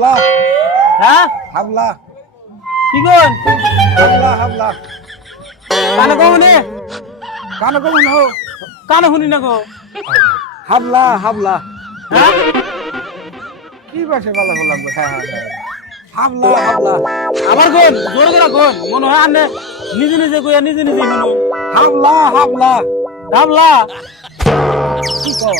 হাবলা হ্যাঁ হাবলা কি কোন হাবলা হাবলা কানে কমনে কানে কমন হো কানে শুনি না গো হাবলা হাবলা হ্যাঁ কি ভাষা বলা হলো হ্যাঁ হ্যাঁ হাবলা হাবলা আবার কোন জোর করে কোন মনে হয় আনে নিজে নিজে কইয়া নিজে নিজে শুনো হাবলা হাবলা ভাবলা কি কো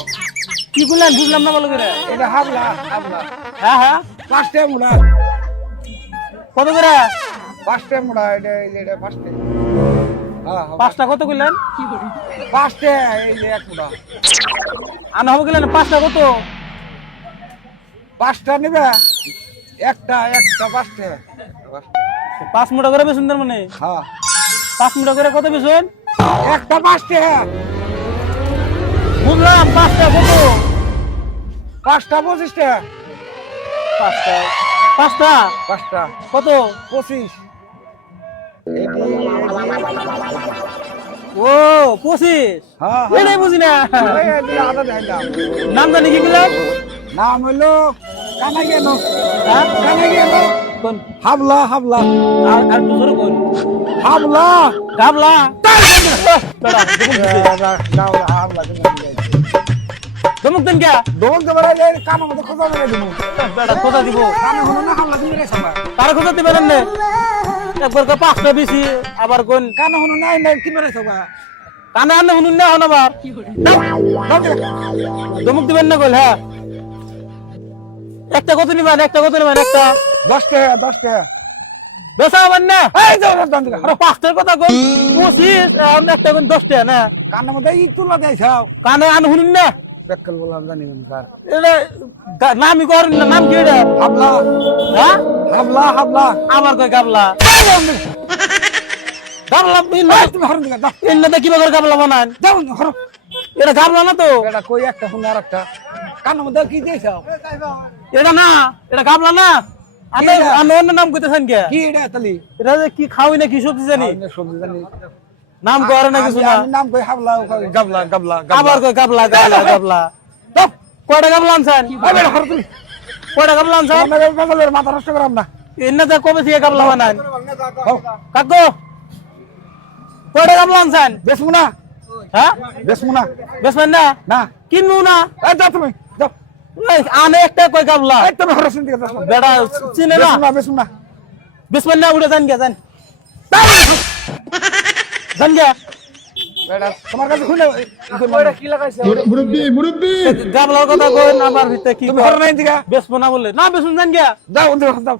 কি কইলেন বুঝলাম না ভালো করে এটা হাবলা হাবলা হ্যাঁ হ্যাঁ পাঁচটা মুড়া কত করে পাঁচটা মুড়া এটা পাঁচটা হ্যাঁ পাঁচটা কত কইলেন পাঁচটা এই যে এক মুড়া আনা হবে কইলেন পাঁচটা কত পাঁচটা নিবে একটা একটা পাঁচটা পাঁচ মুঠা করে বেশুন তার মানে হ্যাঁ 5 মুঠা করে কত বেশুন একটা পাঁচটা বুঝলাম পাঁচটা কত পাঁচটা 25 টাকা পাঁচটা পাঁচটা পাঁচটা কত 25 ও 25 হ্যাঁ এটাই বুঝি না আদা দেখাইলাম নাম জানি কি বললেন নাম হইলো কানা গেল হ্যাঁ কানা গেল কোন হাবলা হাবলা আর একটু জোরে কোন হাবলা গাবলা বেড়া দাও হাবলা দমুক দেন কে দোল দেবার আগে কানা মধ্যে খোঁজা মেরে দিব বেড়া কোথা দিব কানা হলো না হাবলা দিলে সবাই তার কোথা দিবেন না একবার কে পাঁচটা বেশি আবার কোন কানা হলো না না কি মেরে সবাই কানে আনে শুনুন না হন আবার দমুক দিবেন না কইল হ্যাঁ একটা কত নিবেন একটা কত নিবেন একটা 10 টাকা 10 টাকা বেসা হবেন না এই দাও দাও দাও আরে পাঁচটার কথা কোন 25 আর একটা কোন 10 টাকা না কানা মধ্যে ই তুলা দেখাও কানে আনে শুনুন না বেকল বললাম জানি না স্যার এটা নামই করেন না নাম কি এটা হাবলা হ্যাঁ হাবলা হাবলা আমার কই গাবলা গাবলা তুমি হরন দিকে দাও ইন্না কিবা করে গাবলা বানান দাও হরন এটা গাবলা না তো এটা কই একটা শুনে আরেকটা কানা মধ্যে কি দেখাও এটা না এটা গাবলা না আমি আমি অন্য নাম কইতেছেন কে কি এটা তালি এটা যে কি খাওই না কি সবজি জানি আমি সবজি জানি নাম করে না কিছু না আমি নাম কই হাবলা গাবলা গাবলা আবার কই গাবলা গাবলা গাবলা দাও কয়টা গাবলা আনছেন আরে হরন তুমি কয়টা গাবলা আনছেন আমাদের বাগলের মাথা নষ্ট করাম না ইন্না তো কবে থেকে গাবলা বানান হও কাকু কয়টা গাবলা আনছেন বেসমু না হ্যাঁ বেসমু না বেসবেন না না কিনবো না এই দাও তুমি দাও এই, আনে একটা কই গাবলা এই তুমি হরন দিকে দাও বেড়া চিনে না বেসমু না বেসবেন না উড়ে যান গে যান যান গে বেটা তোমার কাছে খুলে কইটা কি লাগাইছো মুরব্বি মুরব্বি গাবলার কথা কই আমার ভিতরে কি তুমি হরন নাই দিকে বেসবো না বলে না বেসুন যান গে দাও দাও